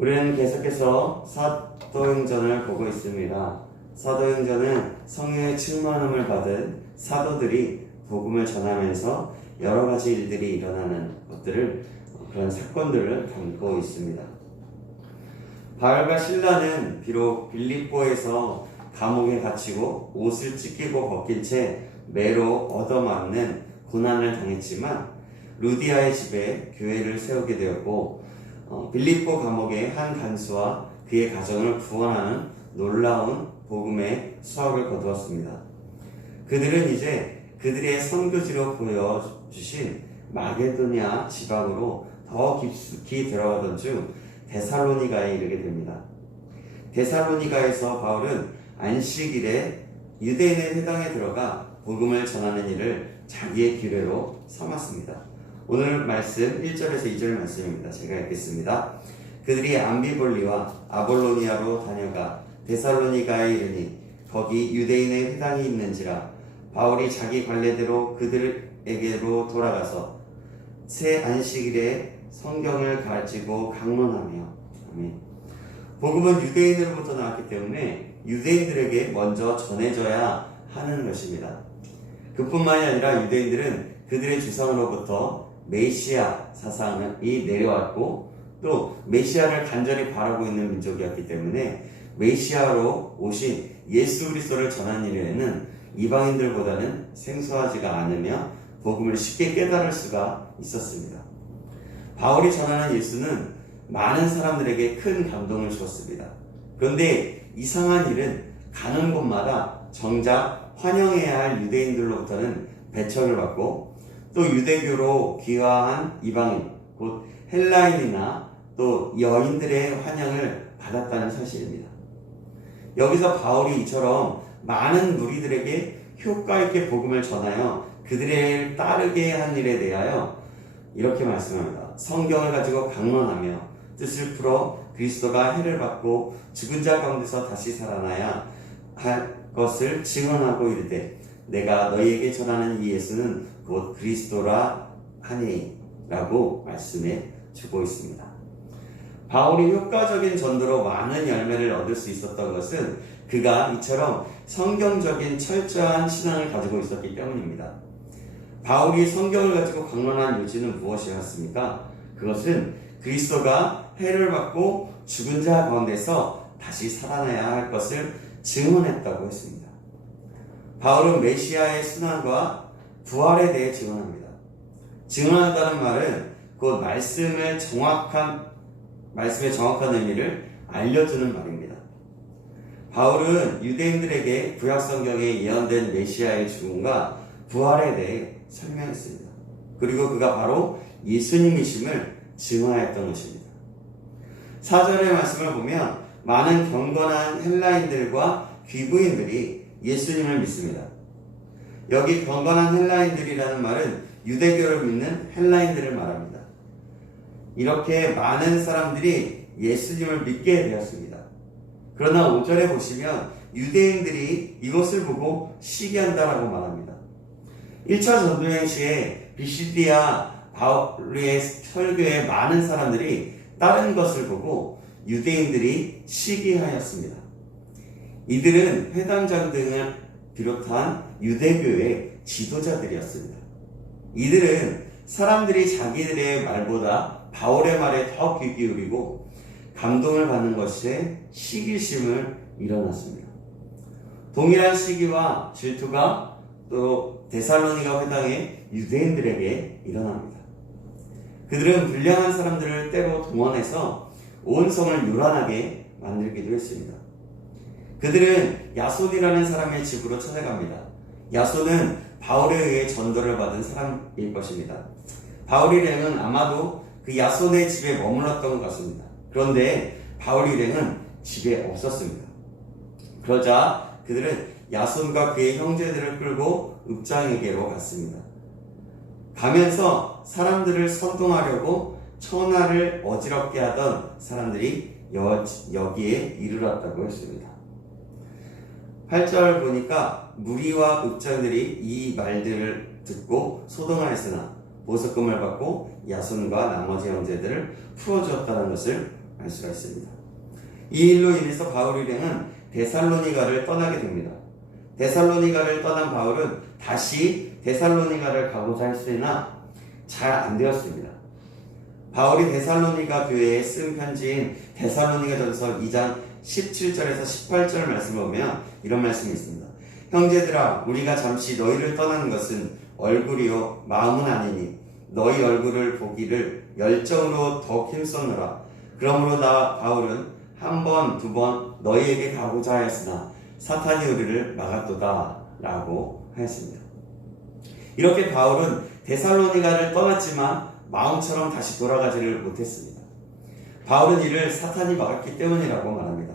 우리는 계속해서 사도행전을 보고 있습니다. 사도행전은 성령의 충만함을 받은 사도들이 복음을 전하면서 여러 가지 일들이 일어나는 것들을, 그런 사건들을 담고 있습니다. 바울과 실라는 비록 빌립보에서 감옥에 gat히고 옷을 찢기고 벗긴 채 매로 얻어맞는 고난을 당했지만 루디아의 집에 교회를 세우게 되었고, 빌립보 감옥의 한 간수와 그의 가정을 구원하는 놀라운 복음의 수확을 거두었습니다. 그들은 이제 그들의 선교지로 보여주신 마게도냐 지방으로 더 깊숙이 들어가던 중 데살로니가에 이르게 됩니다. 데살로니가에서 바울은 안식일에 유대인의 회당에 들어가 복음을 전하는 일을 자기의 규례로 삼았습니다. 오늘 말씀 1절에서 2절 말씀입니다. 제가 읽겠습니다. 그들이 암비볼리와 아볼로니아로 다녀가 데살로니가에 이르니 거기 유대인의 회당이 있는지라 바울이 자기 관례대로 그들에게로 돌아가서 새 안식일에 성경을 가르치고 강론하며, 아멘. 복음은 유대인으로부터 나왔기 때문에 유대인들에게 먼저 전해져야 하는 것입니다. 그뿐만이 아니라 유대인들은 그들의 주상으로부터 메시아 사상이 내려왔고, 또 메시아를 간절히 바라고 있는 민족이었기 때문에 메시아로 오신 예수 그리스도를 전하는 일에는 이방인들보다는 생소하지가 않으며 복음을 쉽게 깨달을 수가 있었습니다. 바울이 전하는 예수는 많은 사람들에게 큰 감동을 주었습니다. 그런데 이상한 일은 가는 곳마다 정작 환영해야 할 유대인들로부터는 배척을 받고, 또 유대교로 귀화한 이방인, 곧 헬라인이나 또 여인들의 환영을 받았다는 사실입니다. 여기서 바울이 이처럼 많은 무리들에게 효과 있게 복음을 전하여 그들을 따르게 한 일에 대하여 이렇게 말씀합니다. 성경을 가지고 강론하며 뜻을 풀어 그리스도가 해를 받고 죽은 자 가운데서 다시 살아나야 할 것을 증언하고 이르되 내가 너희에게 전하는 이 예수는 곧 그리스도라 하니 라고 말씀해 주고 있습니다. 바울이 효과적인 전도로 많은 열매를 얻을 수 있었던 것은 그가 이처럼 성경적인 철저한 신앙을 가지고 있었기 때문입니다. 바울이 성경을 가지고 강론한 요지는 무엇이었습니까? 그것은 그리스도가 해를 받고 죽은 자 가운데서 다시 살아나야 할 것을 증언했다고 했습니다. 바울은 메시아의 순환과 부활에 대해 증언합니다. 증언한다는 말은 곧 말씀의 정확한 의미를 알려주는 말입니다. 바울은 유대인들에게 구약성경에 예언된 메시아의 죽음과 부활에 대해 설명했습니다. 그리고 그가 바로 예수님이심을 증언했던 것입니다. 4절의 말씀을 보면 많은 경건한 헬라인들과 귀부인들이 예수님을 믿습니다. 여기 경건한 헬라인들이라는 말은 유대교를 믿는 헬라인들을 말합니다. 이렇게 많은 사람들이 예수님을 믿게 되었습니다. 그러나 5절에 보시면 유대인들이 이것을 보고 시기한다라고 말합니다. 1차 전도여행 시에 비시디아 바울의 설교에 많은 사람들이 다른 것을 보고 유대인들이 시기하였습니다. 이들은 회당장 등을 비롯한 유대교의 지도자들이었습니다. 이들은 사람들이 자기들의 말보다 바울의 말에 더 귀 기울이고 감동을 받는 것에 시기심을 일어났습니다. 동일한 시기와 질투가 또 데살로니가 회당의 유대인들에게 일어납니다. 그들은 불량한 사람들을 때로 동원해서 온 성을 요란하게 만들기도 했습니다. 그들은 야손이라는 사람의 집으로 찾아갑니다. 야손은 바울에 의해 전도를 받은 사람일 것입니다. 바울 일행은 아마도 그 야손의 집에 머물렀던 것 같습니다. 그런데 바울 일행은 집에 없었습니다. 그러자 그들은 야손과 그의 형제들을 끌고 읍장에게로 갔습니다. 가면서 사람들을 선동하려고 천하를 어지럽게 하던 사람들이 여기에 이르렀다고 했습니다. 8절 보니까 무리와 읍장들이 이 말들을 듣고 소동하였으나 보석금을 받고 야손과 나머지 형제들을 풀어주었다는 것을 알 수가 있습니다. 이 일로 인해서 바울 일행은 데살로니가를 떠나게 됩니다. 데살로니가를 떠난 바울은 다시 데살로니가를 가고자 했으나 잘 안 되었습니다. 바울이 데살로니가 교회에 쓴 편지인 데살로니가전서 2장 17절에서 18절 말씀을 보면 이런 말씀이 있습니다. 형제들아, 우리가 잠시 너희를 떠나는 것은 얼굴이요 마음은 아니니 너희 얼굴을 보기를 열정으로 더욱 힘썼노라. 그러므로 나 바울은 한 번, 두 번 너희에게 가고자 하였으나 사탄이 우리를 막았도다 라고 하였습니다. 이렇게 바울은 데살로니가를 떠났지만 마음처럼 다시 돌아가지를 못했습니다. 바울은 이를 사탄이 막았기 때문이라고 말합니다.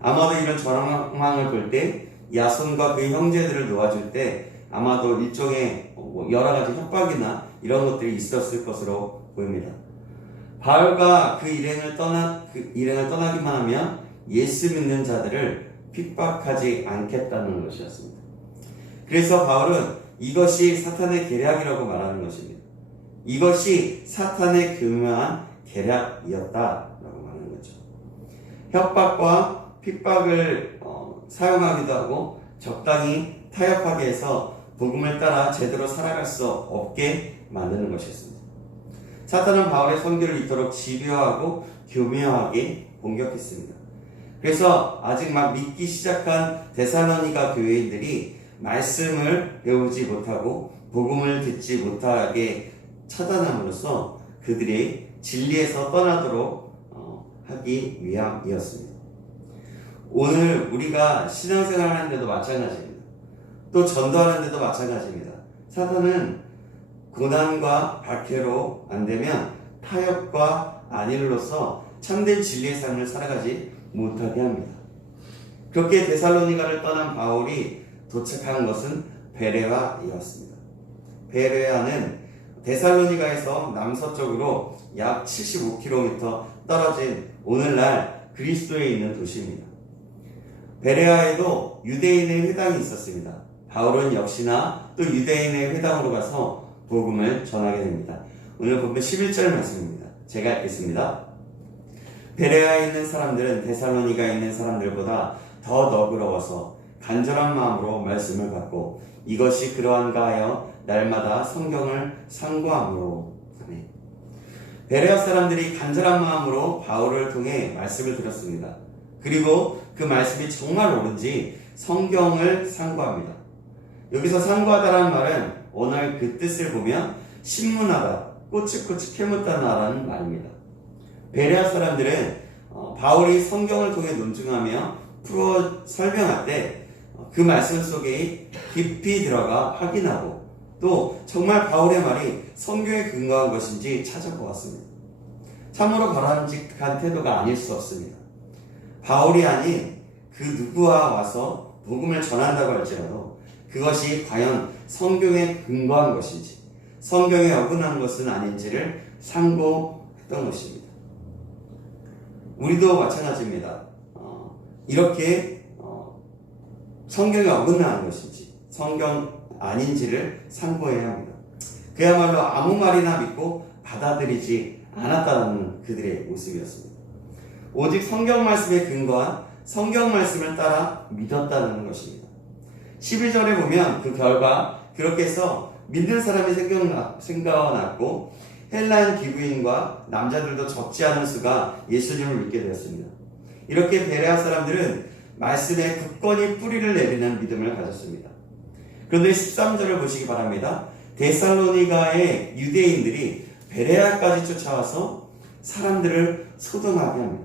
아마도 이런 전황을 볼 때 야손과 그 형제들을 놓아줄 때 아마도 일종의 여러 가지 협박이나 이런 것들이 있었을 것으로 보입니다. 바울과 그 일행을 떠나기만 하면 예수 믿는 자들을 핍박하지 않겠다는 것이었습니다. 그래서 바울은 이것이 사탄의 계략이라고 말하는 것입니다. 이것이 사탄의 교묘한 계략이었다라고 말하는 거죠. 협박과 핍박을 사용하기도 하고 적당히 타협하게 해서 복음을 따라 제대로 살아갈 수 없게 만드는 것이었습니다. 사탄은 바울의 선교를 이토록 집요하고 교묘하게 공격했습니다. 그래서 아직 막 믿기 시작한 데살로니가 교회인들이 말씀을 배우지 못하고 복음을 듣지 못하게 차단함으로써 그들이 진리에서 떠나도록 하기 위함이었습니다. 오늘 우리가 신앙생활 하는 데도 마찬가지입니다. 또 전도하는 데도 마찬가지입니다. 사탄은 고난과 박해로 안 되면 타협과 안일로서 참된 진리의 삶을 살아가지 못하게 합니다. 그렇게 데살로니가를 떠난 바울이 도착한 것은 베레아이었습니다. 베레아는 데살로니가에서 남서쪽으로 약 75km 떨어진 오늘날 그리스도에 있는 도시입니다. 베레아에도 유대인의 회당이 있었습니다. 바울은 역시나 또 유대인의 회당으로 가서 복음을 전하게 됩니다. 오늘 보면 11절 말씀입니다. 제가 읽겠습니다. 베레아에 있는 사람들은 데살로니가에 있는 사람들보다 더 너그러워서 간절한 마음으로 말씀을 받고 이것이 그러한가 하여 날마다 성경을 상고함으로. 아멘. 베레아 사람들이 간절한 마음으로 바울을 통해 말씀을 들었습니다. 그리고 그 말씀이 정말 옳은지 성경을 상고합니다. 여기서 상고하다라는 말은 오늘 그 뜻을 보면 신문하다, 꼬치꼬치 캐묻다라는 말입니다. 베레아 사람들은 바울이 성경을 통해 논증하며 풀어 설명할 때 그 말씀 속에 깊이 들어가 확인하고 또 정말 바울의 말이 성경에 근거한 것인지 찾아보았습니다. 참으로 바람직한 태도가 아닐 수 없습니다. 바울이 아닌 그 누구와 와서 복음을 전한다고 할지라도 그것이 과연 성경에 근거한 것인지 성경에 어긋난 것은 아닌지를 상고했던 것입니다. 우리도 마찬가지입니다. 이렇게 성경에 어긋나는 것인지 성경 아닌지를 상고해야 합니다. 그야말로 아무 말이나 믿고 받아들이지 않았다는 그들의 모습이었습니다. 오직 성경 말씀에 근거한 성경 말씀을 따라 믿었다는 것입니다. 11절에 보면 그 결과 그렇게 해서 믿는 사람이 생겨났고 헬라인 기부인과 남자들도 적지 않은 수가 예수님을 믿게 되었습니다. 이렇게 베레아 사람들은 말씀에 굳건히 뿌리를 내리는 믿음을 가졌습니다. 그런데 13절을 보시기 바랍니다. 데살로니가의 유대인들이 베레아까지 쫓아와서 사람들을 소동하게 합니다.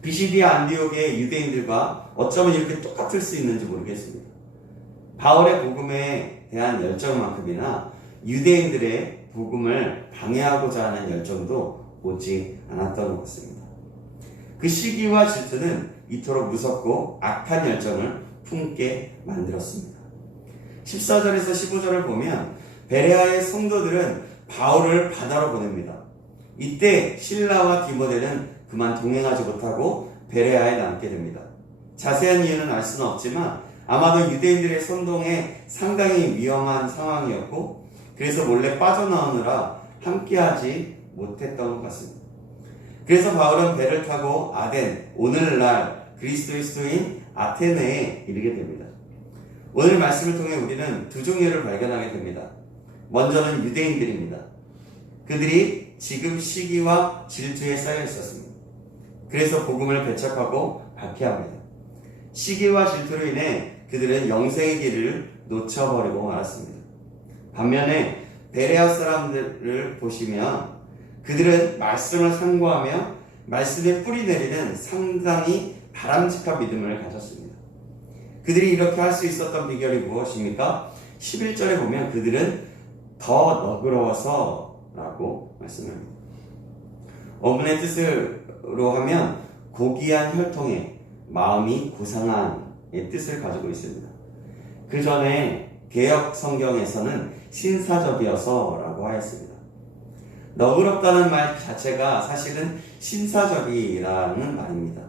비시디아 안디옥의 유대인들과 어쩌면 이렇게 똑같을 수 있는지 모르겠습니다. 바울의 복음에 대한 열정만큼이나 유대인들의 복음을 방해하고자 하는 열정도 오지 않았던 것 같습니다. 그 시기와 질투는 이토록 무섭고 악한 열정을 품게 만들었습니다. 14절에서 15절을 보면 베레아의 성도들은 바울을 바다로 보냅니다. 이때 실라와 디모데는 그만 동행하지 못하고 베레아에 남게 됩니다. 자세한 이유는 알 수는 없지만 아마도 유대인들의 선동에 상당히 위험한 상황이었고 그래서 몰래 빠져나오느라 함께하지 못했던 것 같습니다. 그래서 바울은 배를 타고 아덴, 오늘날 그리스도인 아테네에 이르게 됩니다. 오늘 말씀을 통해 우리는 두 종류를 발견하게 됩니다. 먼저는 유대인들입니다. 그들이 지금 시기와 질투에 쌓여 있었습니다. 그래서 복음을 배척하고 박해합니다. 시기와 질투로 인해 그들은 영생의 길을 놓쳐버리고 말았습니다. 반면에 베레아 사람들을 보시면 그들은 말씀을 상고하며 말씀에 뿌리 내리는 상당히 바람직한 믿음을 가졌습니다. 그들이 이렇게 할 수 있었던 비결이 무엇입니까? 11절에 보면 그들은 더 너그러워서 라고 말씀합니다. 어분의 뜻으로 하면 고귀한 혈통에 마음이 고상한의 뜻을 가지고 있습니다. 그 전에 개역 성경에서는 신사적이어서 라고 하였습니다. 너그럽다는 말 자체가 사실은 신사적이라는 말입니다.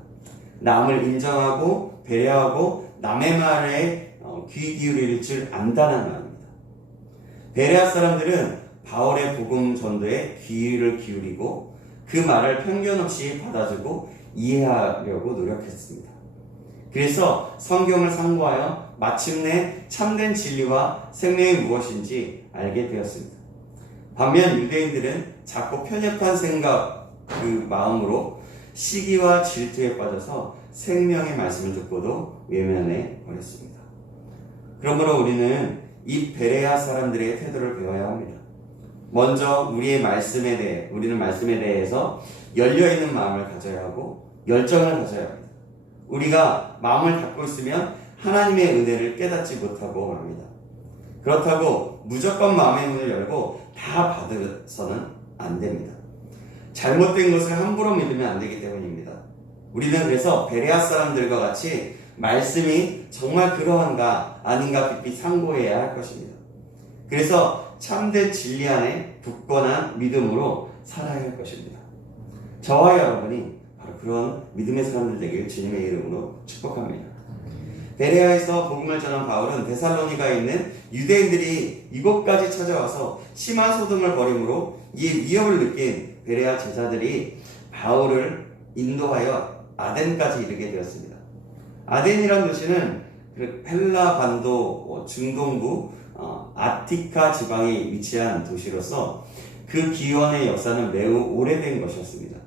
남을 인정하고 배려하고 남의 말에 귀 기울일 줄 안다는 말입니다. 베레아 사람들은 바울의 복음 전도에 귀를 기울이고 그 말을 편견 없이 받아주고 이해하려고 노력했습니다. 그래서 성경을 상고하여 마침내 참된 진리와 생명이 무엇인지 알게 되었습니다. 반면 유대인들은 자꾸 편협한 생각, 그 마음으로 시기와 질투에 빠져서 생명의 말씀을 듣고도 외면해 버렸습니다. 그러므로 우리는 이 베레아 사람들의 태도를 배워야 합니다. 먼저 우리는 말씀에 대해서 열려있는 마음을 가져야 하고 열정을 가져야 합니다. 우리가 마음을 닫고 있으면 하나님의 은혜를 깨닫지 못하고 합니다. 그렇다고 무조건 마음의 문을 열고 다 받아서는 안 됩니다. 잘못된 것을 함부로 믿으면 안 되기 때문입니다. 우리는 그래서 베레아 사람들과 같이 말씀이 정말 그러한가 아닌가 깊이 상고해야 할 것입니다. 그래서 참된 진리 안에 굳건한 믿음으로 살아야 할 것입니다. 저와 여러분이 바로 그런 믿음의 사람들 되길 주님의 이름으로 축복합니다. 베레아에서 복음을 전한 바울은 데살로니가에 있는 유대인들이 이곳까지 찾아와서 심한 소동을 벌임으로 이 위협을 느낀 베레아 제자들이 바울을 인도하여 아덴까지 이르게 되었습니다. 아덴이라는 도시는 헬라 반도 중동부 아티카 지방에 위치한 도시로서 그 기원의 역사는 매우 오래된 것이었습니다.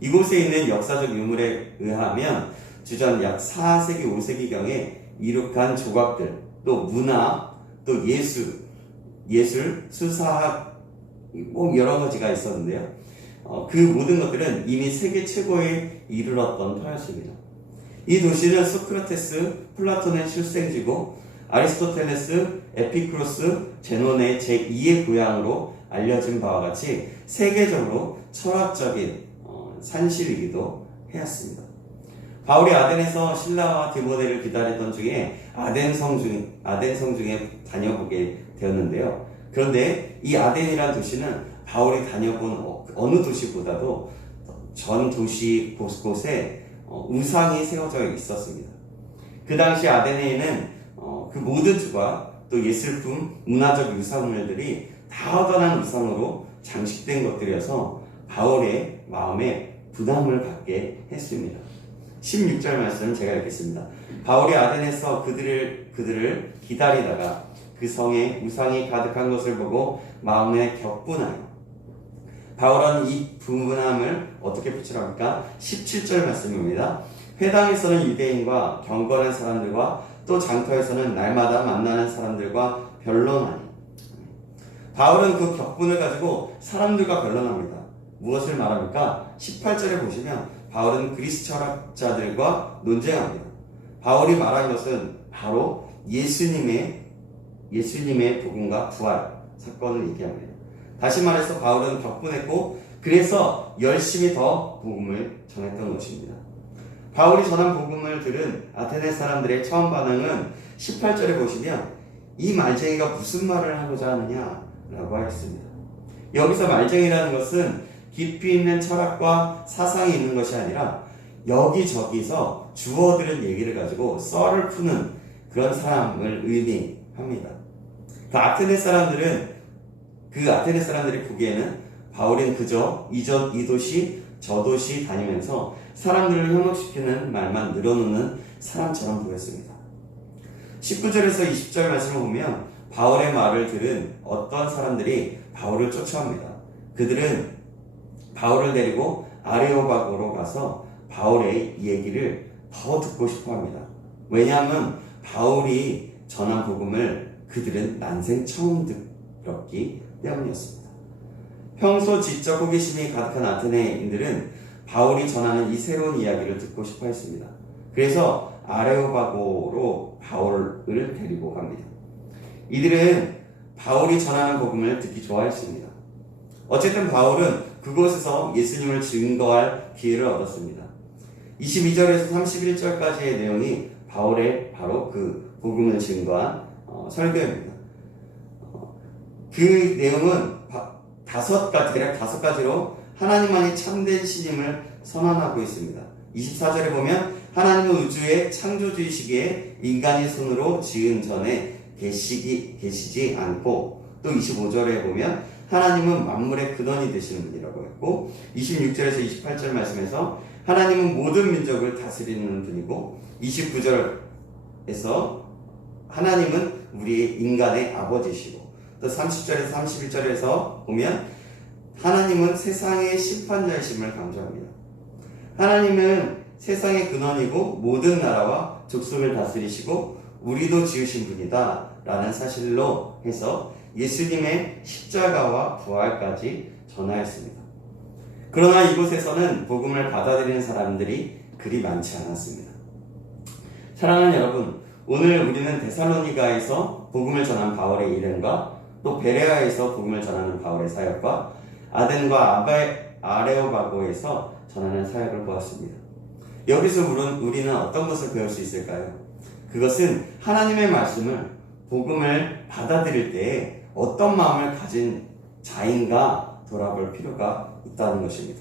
이곳에 있는 역사적 유물에 의하면 주전 약 4세기, 5세기경에 이룩한 조각들, 또 문화, 또 예술, 수사학, 여러 가지가 있었는데요. 그 모든 것들은 이미 세계 최고에 이르렀던 터였습니다. 이 도시는 소크라테스, 플라톤의 출생지고 아리스토텔레스, 에피쿠로스, 제논의 제2의 고향으로 알려진 바와 같이 세계적으로 철학적인 산실이기도 하였습니다. 바울이 아덴에서 신라와 디모데를 기다렸던 중에 아덴 성 중에 다녀보게 되었는데요. 그런데 이 아덴이라는 도시는 바울이 다녀본 어느 도시보다도 전 도시 곳곳에 우상이 세워져 있었습니다. 그 당시 아덴에는 그 모든 주가 또 예술품, 문화적 유산물들이 다 허전한 우상으로 장식된 것들이어서 바울의 마음에 부담을 갖게 했습니다. 16절 말씀 제가 읽겠습니다. 바울이 아덴에서 그들을 기다리다가 그 성에 우상이 가득한 것을 보고 마음에 격분하여. 바울은 이 분함을 어떻게 표출합니까? 17절 말씀입니다. 회당에서는 유대인과 경건한 사람들과 또 장터에서는 날마다 만나는 사람들과 변론하니. 바울은 그 격분을 가지고 사람들과 변론합니다. 무엇을 말합니까? 18절에 보시면 바울은 그리스 철학자들과 논쟁합니다. 바울이 말한 것은 바로 예수님의 복음과 부활 사건을 얘기합니다. 다시 말해서 바울은 격분했고 그래서 열심히 더 복음을 전했던 것입니다. 바울이 전한 복음을 들은 아테네 사람들의 처음 반응은 18절에 보시면 이 말쟁이가 무슨 말을 하고자 하느냐라고 하였습니다. 여기서 말쟁이라는 것은 깊이 있는 철학과 사상이 있는 것이 아니라 여기저기서 주워들은 얘기를 가지고 썰을 푸는 그런 사람을 의미합니다. 그 아테네 사람들이 보기에는 바울은 그저 이 도시 저도시 다니면서 사람들을 현혹시키는 말만 늘어놓는 사람처럼 보였습니다. 19절에서 20절 말씀을 보면 바울의 말을 들은 어떤 사람들이 바울을 쫓아옵니다. 그들은 바울을 데리고 아레오바고로 가서 바울의 얘기를 더 듣고 싶어 합니다. 왜냐하면 바울이 전한 복음을 그들은 난생 처음 들었기 때문이었습니다. 평소 지적 호기심이 가득한 아테네인들은 바울이 전하는 이 새로운 이야기를 듣고 싶어 했습니다. 그래서 아레오바고로 바울을 데리고 갑니다. 이들은 바울이 전하는 복음을 듣기 좋아했습니다. 어쨌든 바울은 그곳에서 예수님을 증거할 기회를 얻었습니다. 22절에서 31절까지의 내용이 바울의 바로 그 복음을 증거한 설교입니다. 그 내용은 대략 다섯 가지로 하나님만이 참된 신임을 선언하고 있습니다. 24절에 보면 하나님은 우주의 창조주이시기에 인간이 손으로 지은 전에 계시지 않고, 또 25절에 보면 하나님은 만물의 근원이 되시는 분이라고 했고, 26절에서 28절 말씀에서 하나님은 모든 민족을 다스리는 분이고, 29절에서 하나님은 우리 인간의 아버지시고, 또 30절에서 31절에서 보면 하나님은 세상의 심판자이심을 강조합니다. 하나님은 세상의 근원이고 모든 나라와 족속을 다스리시고 우리도 지으신 분이다 라는 사실로 해서 예수님의 십자가와 부활까지 전하였습니다. 그러나 이곳에서는 복음을 받아들이는 사람들이 그리 많지 않았습니다. 사랑하는 여러분, 오늘 우리는 데살로니가에서 복음을 전한 바울의 일행과 또 베레아에서 복음을 전하는 바울의 사역과 아덴과 아레오바고에서 전하는 사역을 보았습니다. 여기서 우리는 어떤 것을 배울 수 있을까요? 그것은 하나님의 말씀을, 복음을 받아들일 때에 어떤 마음을 가진 자인가 돌아볼 필요가 있다는 것입니다.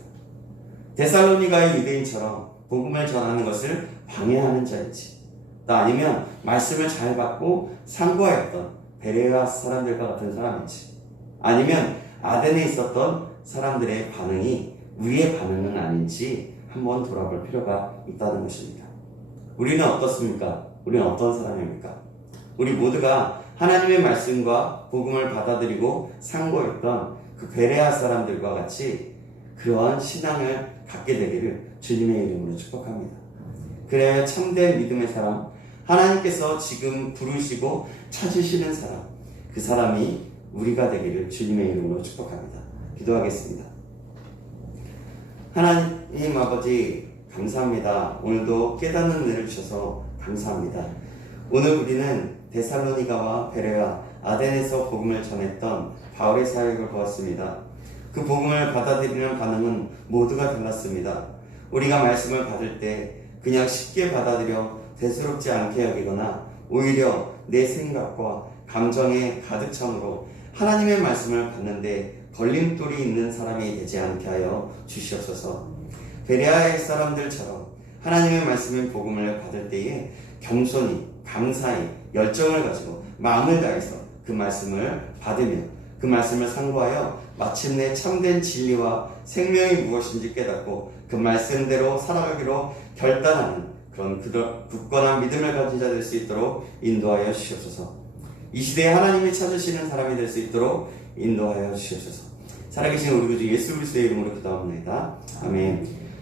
데살로니가의 유대인처럼 복음을 전하는 것을 방해하는 자인지, 또 아니면 말씀을 잘 받고 상고하였던 베레아 사람들과 같은 사람인지, 아니면 아덴에 있었던 사람들의 반응이 우리의 반응은 아닌지 한번 돌아볼 필요가 있다는 것입니다. 우리는 어떻습니까? 우리는 어떤 사람입니까? 우리 모두가 하나님의 말씀과 복음을 받아들이고 상고했던 그 베레아 사람들과 같이 그러한 신앙을 갖게 되기를 주님의 이름으로 축복합니다. 그래야 참된 믿음의 사람, 하나님께서 지금 부르시고 찾으시는 사람, 그 사람이 우리가 되기를 주님의 이름으로 축복합니다. 기도하겠습니다. 하나님 아버지, 감사합니다. 오늘도 깨닫는 은혜를 주셔서 감사합니다. 오늘 우리는 데살로니가와 베레아, 아덴에서 복음을 전했던 바울의 사역을 보았습니다. 그 복음을 받아들이는 반응은 모두가 달랐습니다. 우리가 말씀을 받을 때 그냥 쉽게 받아들여 대수롭지 않게 여기거나 오히려 내 생각과 감정에 가득 참으로 하나님의 말씀을 받는데 걸림돌이 있는 사람이 되지 않게 하여 주시옵소서. 베레아의 사람들처럼 하나님의 말씀인 복음을 받을 때에 겸손히, 감사히, 열정을 가지고 마음을 다해서 그 말씀을 받으며 그 말씀을 상고하여 마침내 참된 진리와 생명이 무엇인지 깨닫고 그 말씀대로 살아가기로 결단하는 그런 굳건한 믿음을 가진 자 될 수 있도록 인도하여 주시옵소서. 이 시대에 하나님이 찾으시는 사람이 될 수 있도록 인도하여 주시옵소서. 살아계신 우리 구주 예수 그리스도의 이름으로 기도합니다. 아멘.